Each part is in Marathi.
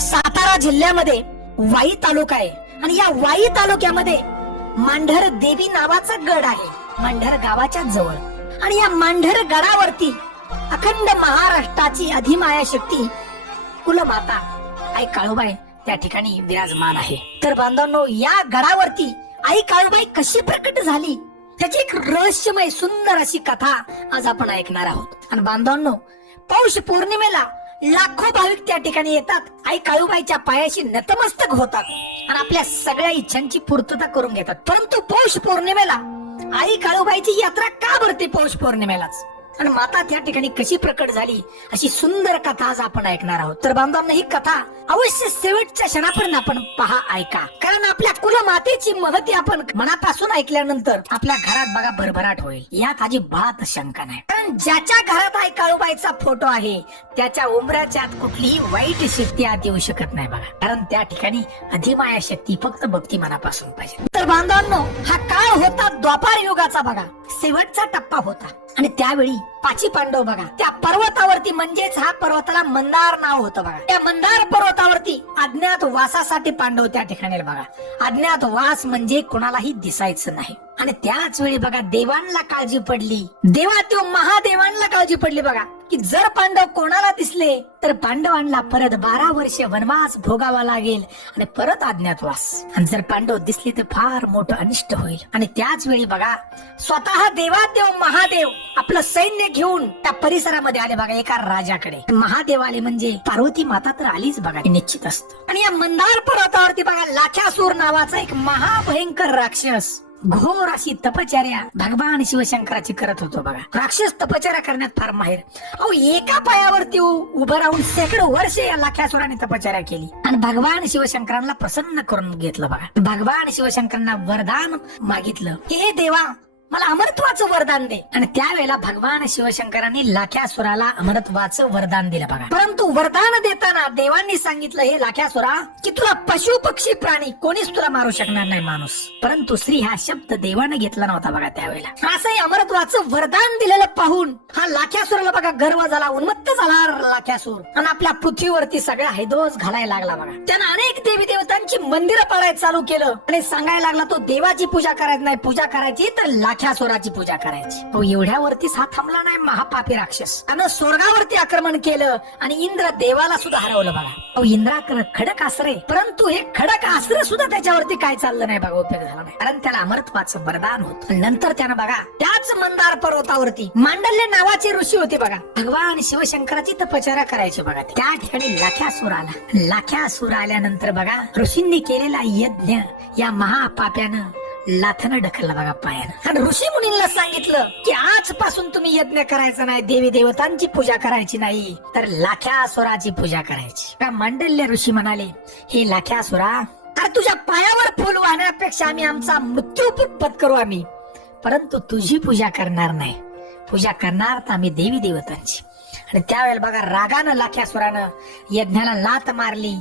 सातारा जिल्ह्यामध्ये वाई तालुका आहे आणि या वाई तालुक्यामध्ये मांढर देवी नावाचा गड आहे, मांढर गावाच्या जवळ. आणि या मांढर गडावरती अखंड महाराष्ट्राची अधिमाया शक्ती कुलमाता आई काळूबाई त्या ठिकाणी विराजमान आहे. तर बांधवांनो, या गडावरती आई काळूबाई कशी प्रकट झाली त्याची एक रहस्यमय सुंदर अशी कथा आज आपण ऐकणार आहोत. आणि बांधवांनो, पौष पौर्णिमेला लाखो भाविक त्या ठिकाणी येतात, आई काळूबाईच्या पायाशी नतमस्तक होतात आणि आपल्या सगळ्या इच्छांची पूर्तता करून घेतात. परंतु पौष पौर्णिमेला आई काळूबाईची यात्रा का भरते पौष पौर्णिमेलाच, आणि माता त्या ठिकाणी कशी प्रकट झाली अशी सुंदर कथा आज आपण ऐकणार आहोत. तर बांधवांना ही कथा अवश्य शेवटच्या क्षणापर्यंत आपण पहा, ऐका, कारण आपल्या कुलमातेची महती आपण मनापासून ऐकल्यानंतर आपल्या घरात बघा भरभराट होईल, यात अजिबात शंका नाही. कारण ज्याच्या घरात आई काळूबाईचा फोटो आहे त्याच्या उंबऱ्याच्या आत कुठलीही वाईट शक्ती आत येऊ शकत नाही बघा, कारण त्या ठिकाणी अधिमाया शक्ती फक्त भक्ती मनापासून पाहिजे. तर बांधवांनो, हा काळ होता द्वापार युगाचा बघा, शेवटचा टप्पा होता. आणि त्यावेळी पाची पांडव बघा त्या पर्वतावरती, म्हणजेच हा पर्वताला मंदार नाव होतं बघा, त्या मंदार पर्वतावरती अज्ञात वासासाठी पांडव त्या ठिकाणी बघा. अज्ञात वास म्हणजे कोणालाही दिसायचं नाही. आणि त्याच वेळी बघा देवांना काळजी पडली, देवादेव महादेवांना काळजी पडली बघा, की जर पांडव कोणाला दिसले तर पांडवांना परत 12 वर्ष वनवास भोगावा लागेल आणि परत अज्ञातवास. आणि जर पांडव दिसले तर फार मोठं अनिष्ट होईल. आणि त्याच वेळी बघा स्वतः देवादेव महादेव आपलं सैन्य घेऊन त्या परिसरामध्ये आले बघा एका राजाकडे. महादेव आले म्हणजे पार्वती माता तर आलीच बघा, निश्चित असतं. आणि या मंदार पर्वतावरती बघा लाख्यासूर नावाचा एक महाभयंकर राक्षस घोर अशी तपचर्या भगवान शिवशंकराची करत होतो बघा. राक्षस तपचर्या करण्यात फार माहिर. अहो, एका पायावरती उभं राहून शेकडो वर्ष या लाख्यासुराने तपचर्या केली आणि भगवान शिवशंकरांना प्रसन्न करून घेतलं बघा. भगवान शिवशंकरांना वरदान मागितलं, हे देवा मला अमरत्वाचं वरदान दे. आणि त्यावेळेला भगवान शिवशंकरांनी लाख्यासुराला अमरत्वाचं वरदान दिलं बघा. परंतु वरदान देताना देवांनी सांगितलं, हे लाख्यासुरा, की तुला पशु पक्षी प्राणी कोणीच तुला मारू शकणार नाही माणूस. परंतु श्री हा शब्द देवाने घेतला नव्हता बघा त्यावेळेला. असंही अमरत्वाचं वरदान दिलेलं पाहून हा लाख्यासुराला बघा गर्व झाला, उन्मत्त झाला लाख्यासूर, आणि आपल्या पृथ्वीवरती सगळा हैदोस घालायला लागला बघा. त्यानं अनेक देवी देवतांची मंदिरं पाडायला चालू केलं आणि सांगायला लागला, तो देवाची पूजा करायची नाही, पूजा करायची तर लाख्यासुराची पूजा करायची. तो एवढ्यावरतीच हा थांबला नाही महापापी राक्षस, त्यानं स्वर्गावरती आक्रमण केलं आणि इंद्र देवाला सुद्धा हरवलं बघा. तो इंद्राकडे खडक आसरे, परंतु हे खडक आसरे सुद्धा त्याच्यावरती काय चाललं नाही बघा, उपयोग झाला नाही, कारण त्याला अमरत्वाचं वरदान होतं. नंतर त्यानं बघा त्याच मंदार पर्वतावरती मांडल्य नावाचे ऋषी होते बघा, भगवान शिवशंकराची तपश्चर्या करायची बघा. त्या ठिकाणी लाख्यासूर आला. लाख्यासूर आल्यानंतर बघा ऋषींनी केलेला यज्ञ या महापाप्यानं लाथनं ढकलला बघा पायानं. आणि ऋषी मुनींना सांगितलं की आजपासून तुम्ही यज्ञ करायचा नाही, देवी देवतांची पूजा करायची नाही, तर लाख्यासुराची पूजा करायची. मांडल्य ऋषी म्हणाले, हे लाख्यासुरा, अरे तुझ्या पायावर फुल वाहण्यापेक्षा आम्ही आमचा मृत्यू पत्करू आम्ही, परंतु तुझी पूजा करणार नाही. पूजा करणार तर आम्ही देवी देवतांची. आणि त्यावेळेला बघा रागानं लाख्यासुरानं यज्ञाला लात मारली,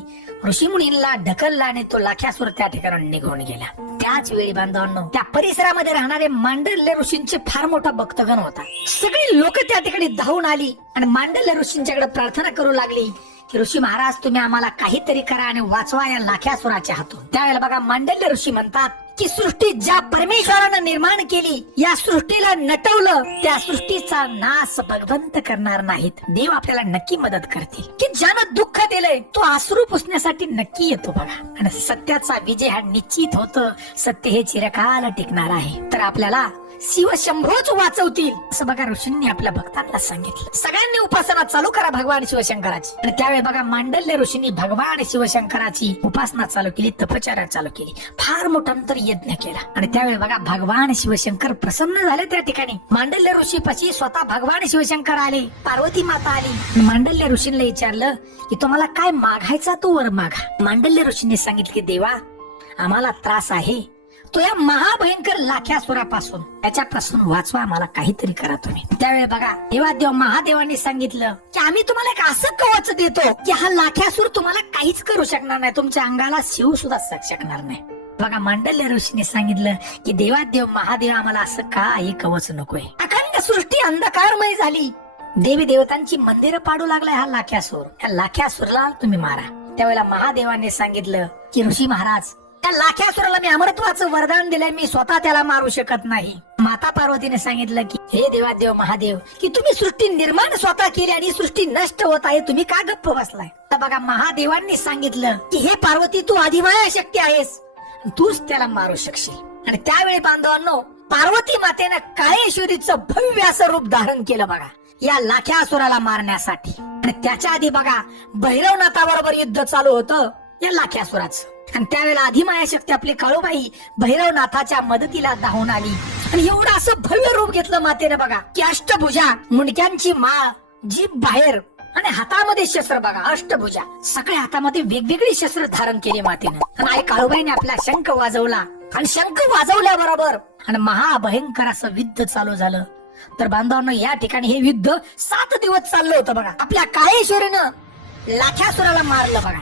ऋषी मुनींना ढकलला आणि तो लाख्यासूर त्या ठिकाणी निघून गेला. त्याच वेळी बांधवांनो, त्या परिसरामध्ये राहणारे मांडल्य ऋषींचे फार मोठा भक्तगण होता. सगळी लोक त्या ठिकाणी धावून आली आणि मांडल्य ऋषींच्याकडे प्रार्थना करू लागली की ऋषी महाराज, तुम्ही आम्हाला काहीतरी करा आणि वाचवा या लाख्यासुराच्या हातून. त्यावेळेला बघा मांडल्य ऋषी म्हणतात की सृष्टी ज्या परमेश्वरानं निर्माण केली, या सृष्टीला नटवलं, त्या सृष्टीचा नाश भगवंत करणार नाहीत. देव आपल्याला नक्की मदत करतील. की ज्यानं दुःख दिलंय तो अश्रू पुसण्यासाठी नक्की येतो बघा. आणि सत्याचा विजय हा निश्चित होतं. सत्य हे चिरकाल टिकणार आहे. तर आपल्याला शिवशंभोच वाचवतील असं बघा ऋषींनी आपल्या भक्तांना सांगितलं. सगळ्यांनी उपासना चालू करा भगवान शिवशंकराची. आणि त्यावेळी बघा मांडल्य ऋषींनी भगवान शिवशंकराची उपासना चालू केली, तपश्चर्या चालू केली, फार मोठा नंतर यज्ञ केला. आणि त्यावेळी बघा भगवान शिवशंकर प्रसन्न झाले. त्या ठिकाणी मांडल्य ऋषीपाशी स्वतः भगवान शिवशंकर आले, पार्वती माता आली. मांडल्य ऋषींना विचारलं की तुम्हाला काय मागायचा तो वर मागा. मांडल्य ऋषींनी सांगितलं की देवा, आम्हाला त्रास आहे तो या महाभयंकर लाख्यासुरापासून, त्याच्यापासून वाचवा, आम्हाला काहीतरी करा तुम्ही. त्यावेळी बघा देवादेव महादेवांनी सांगितलं की आम्ही तुम्हाला एक असं कवच देतो की हा लाख्यासूर तुम्हाला काहीच करू शकणार नाही, तुमच्या अंगाला शिव सुद्धा शकणार नाही. बघा मांडल्य ऋषीने सांगितलं की देवादेव महादेव, आम्हाला असं काही कवच नकोय. अखंड सृष्टी अंधकारमय झाली. देवी देवतांची मंदिरं पाडू लागलाय हा लाख्यासूर. या लाख्यासूरला तुम्ही मारा. त्यावेळेला महादेवाने सांगितलं की ऋषी महाराज, त्या लाख्यासुराला मी अमरत्वाचं वरदान दिलंय, मी स्वतः त्याला मारू शकत नाही. माता पार्वतीने सांगितलं की हे देवादेव महादेव, की तुम्ही सृष्टी निर्माण स्वतः केली आणि सृष्टी नष्ट होत आहे, तुम्ही का गप्प बसलाय? तर बघा महादेवांनी सांगितलं की हे पार्वती, तू अधिमाया शक्ती आहेस, तूच त्याला मारू शकशील. आणि त्यावेळी बांधवांनो, पार्वती मातेनं काळेश्वरीचं भव्य असं रूप धारण केलं बघा या लाख्यासुराला मारण्यासाठी. आणि त्याच्या आधी बघा भैरवनाथाबरोबर युद्ध चालू होतं या लाख्यासुराचं. आणि त्यावेळेला अधिमाया शक्ती आपली काळूबाई भैरवनाथाच्या मदतीला धावून आली आणि एवढं असं भव्य रूप घेतलं मातेनं बघा की अष्टभुजा, मुंडक्यांची माळ, जीभ बाहेर आणि हातामध्ये शस्त्र बघा अष्टभुजा, सगळ्या हातामध्ये वेगवेगळी शस्त्र धारण केली मातेनं. आणि आई काळूबाईने आपला शंख वाजवला आणि शंख वाजवल्याबरोबर आणि महाभयंकर असं युद्ध चालू झालं. तर बांधवांनो, या ठिकाणी हे युद्ध 7 दिवस चाललं होतं बघा. आपल्या काळेश्वरीनं लाख्यासुराला मारलं बघा,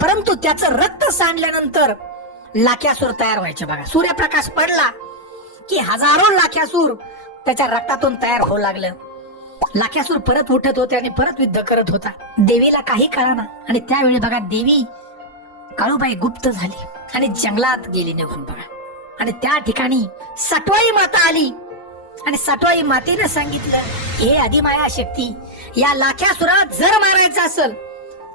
परंतु त्याचं रक्त सांडल्यानंतर लाख्यासूर तयार व्हायचे बघा. सूर्यप्रकाश पडला की हजारो लाख्यासूर त्याच्या रक्तातून तयार होऊ लागलं. लाख्यासूर परत उठत होते आणि परत युद्ध करत होता. देवीला काही कळाना आणि त्यावेळी बघा देवी काळूबाई गुप्त झाली आणि जंगलात गेली निघून बघा. आणि त्या ठिकाणी सटवाई माता आली आणि सटवाई मातेनं सांगितलं, हे अधिमाया शक्ती, या लाख्यासुराला जर मारायचं असेल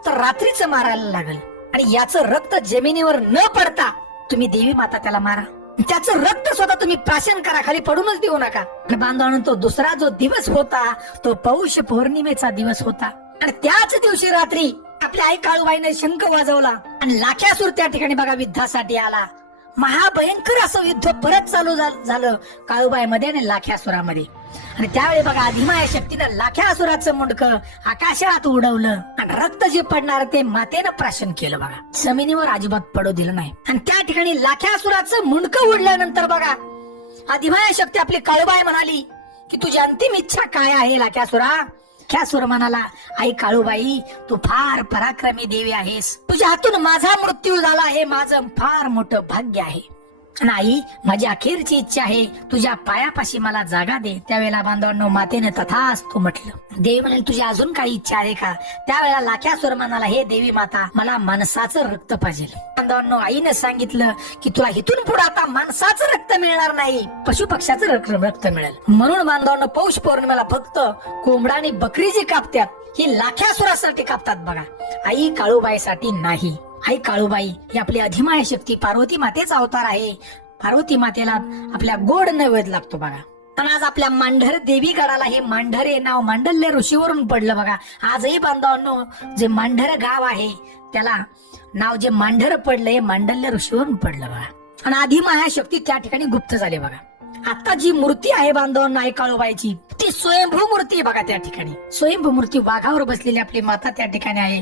तर रात्रीच मारायला लागल आणि याचं रक्त जमिनीवर न पडता तुम्ही देवी माता त्याला मारा. त्याचं रक्त स्वतः तुम्ही प्राशन करा, खाली पडूनच देऊ नका. बांधवांनो, तो दुसरा जो दिवस होता तो पौष पौर्णिमेचा दिवस होता. आणि त्याच दिवशी रात्री आपल्या आई काळूबाईने शंख वाजवला आणि लाख्यासूर त्या ठिकाणी बघा युद्धासाठी आला. महाभयंकर असं युद्ध परत चालू झालं काळूबाईमध्ये आणि लाख्यासुरामध्ये. आणि त्यावेळी बघा अधिमाया शक्तीनं लाख्यासुराचं मुंडकं आकाशात उडवलं आणि रक्त जे पडणार ते मातेनं प्राशन केलं बघा, जमिनीवर अजिबात पडू दिलं नाही. आणि त्या ठिकाणी लाख्यासुराचं मुंडकं उडल्यानंतर बघा अधिमाया शक्ती आपली काळूबाई म्हणाली की तुझी अंतिम इच्छा काय आहे लाख्यासुरा? लाख्यासूर म्हणाला, आई काळूबाई, तू फार पराक्रमी देवी आहेस, तुझ्या हातून माझा मृत्यू झाला हे माझं फार मोठं भाग्य आहे. आणि आई, माझी अखेरची इच्छा आहे, तुझ्या पायापाशी मला जागा दे. त्यावेळेला बांधवांनो मातेने तथास्तु म्हटलं. देवी म्हणाली, तुझी अजून काही इच्छा आहे का? त्यावेळेला लाख्यासूर म्हणाला, हे देवी माता, मला माणसाचं रक्त पाहिजे. बांधवांनो, आईने सांगितलं की तुला इथून पुढे आता माणसाचं रक्त मिळणार नाही, पशु पक्ष्याचं रक्त मिळेल. म्हणून बांधवांनो, पौष पौर्णिमेला फक्त कोंबडा आणि बकरी जी कापतात ही लाख्यासुरासाठी कापतात बघा, आई काळूबाईसाठी नाही. आई काळूबाई ही आपली अधिमाया शक्ती पार्वती मातेचा अवतार आहे. पार्वती मातेला आपल्या गोड नैवेद्य लागतो बघा. पण आज आपल्या मांढर देवी गडाला हे मांढर हे नाव मांडल्य ऋषीवरून पडलं बघा. आजही बांधवांनो, जे मांढर गाव आहे त्याला नाव जे मांढर पडलं हे मांडल्य ऋषीवरून पडलं बघा. आणि अधिमाया शक्ती त्या ठिकाणी गुप्त झाली बघा. आता जी मूर्ती आहे बांधवांना आई काळूबाईची, ती स्वयंभू मूर्ती आहे बघा. त्या ठिकाणी स्वयंभू मूर्ती, वाघावर बसलेली आपली माता त्या ठिकाणी आहे.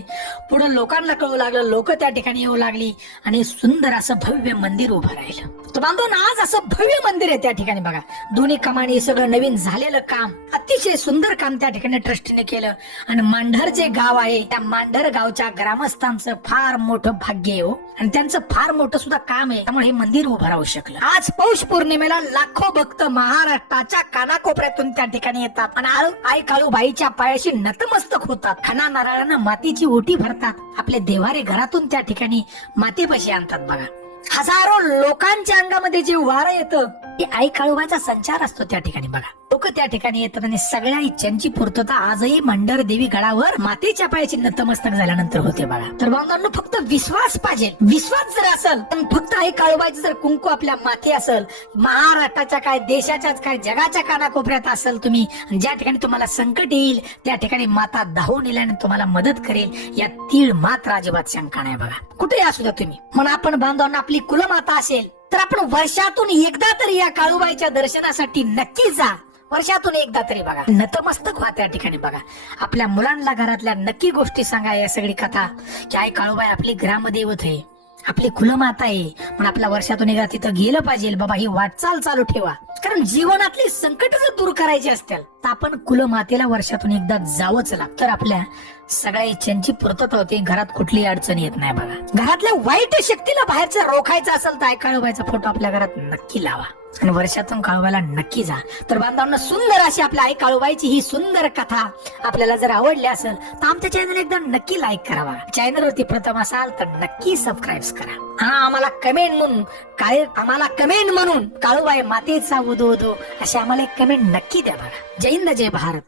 पुढे लोकांना कळू लागलं, लोक त्या ठिकाणी येऊ लागली आणि सुंदर असं भव्य मंदिर उभं राहिलं. तर बांधवांना आज असं भव्य मंदिर आहे त्या ठिकाणी बघा. दोन्ही कामाने सगळं नवीन झालेलं काम, अतिशय सुंदर काम त्या ठिकाणी ट्रस्टीने केलं. आणि मांढर जे गाव आहे त्या मांढर गावच्या ग्रामस्थांचं फार मोठं भाग्य आहे हो. आणि त्यांचं फार मोठं सुद्धा काम आहे, त्यामुळे हे मंदिर उभं राहू शकलं. आज पौष पौर्णिमेला लाखो भक्त महाराष्ट्राच्या कानाकोपऱ्यातून त्या ठिकाणी येतात आणि आई काळूबाईच्या पायाशी नतमस्तक होतात. खाना नारळानं मातीची ओटी भरतात, आपले देवारे घरातून त्या ठिकाणी मातेपाशी आणतात बघा. हजारो लोकांच्या अंगामध्ये जे वारं येतं ते आई काळूबाईचा संचार असतो त्या ठिकाणी बघा. लोक त्या ठिकाणी येतात आणि सगळ्या इच्छांची पूर्तता आजही मांढर देवी गडावर मातेच्या पायाची नतमस्तक झाल्यानंतर होते बघा. तर बांधवांनो, फक्त विश्वास पाहिजे. विश्वास जर असेल पण फक्त आई काळूबाईचं जर कुंकू आपल्या माथे असेल, महाराष्ट्राच्या काय देशाच्याच काय जगाच्या कानाकोपऱ्यात असेल तुम्ही, ज्या ठिकाणी तुम्हाला संकट येईल त्या ठिकाणी माता धावून येईल आणि तुम्हाला मदत करेल, या तीळ मात्र अजिबात शंका नाही बघा. कुठे असू द्या तुम्ही. म्हणून आपण बांधवांना आपली कुलमाता असेल तर आपण वर्षातून एकदा तरी या काळूबाईच्या दर्शनासाठी नक्की जा. वर्षातून एकदा तरी बघा, नतमस्तक व्हा त्या ठिकाणी बघा. आपल्या मुलांना घरातल्या नक्की गोष्टी सांगा या सगळी कथा की आई काळूबाई आपली ग्रामदैवत आहे, आपली कुलमाता आहे. पण आपल्या वर्षातून एकदा तिथं गेलं पाहिजे बाबा, ही वाटचाल चालू ठेवा. कारण जीवनातली संकट जर दूर करायची असतील तर आपण कुलमातेला वर्षातून एकदा जावंच लागतं. तर आपल्या सगळ्या इच्छांची पूर्तता होते, घरात कुठलीही अडचण येत नाही बघा. घरातल्या वाईट शक्तीला बाहेरचं रोखायचं असेल तर आई काळूबाईचा फोटो आपल्या घरात नक्की लावा. आणि वर्षातून काळूबाईला नक्की जा. तर बांधवांना सुंदर अशी आपल्या आई काळूबाईची ही सुंदर कथा आपल्याला जर आवडली असेल तर आमच्या चॅनल एकदा नक्की लाईक करावा. चॅनलवरती प्रथम असाल तर नक्की सबस्क्राईब करा. आम्हाला कमेंट म्हणून काळूबाई मातेचा उदो उदो अशी आम्हाला एक कमेंट नक्की द्या बघा. जय हिंद जय भारत.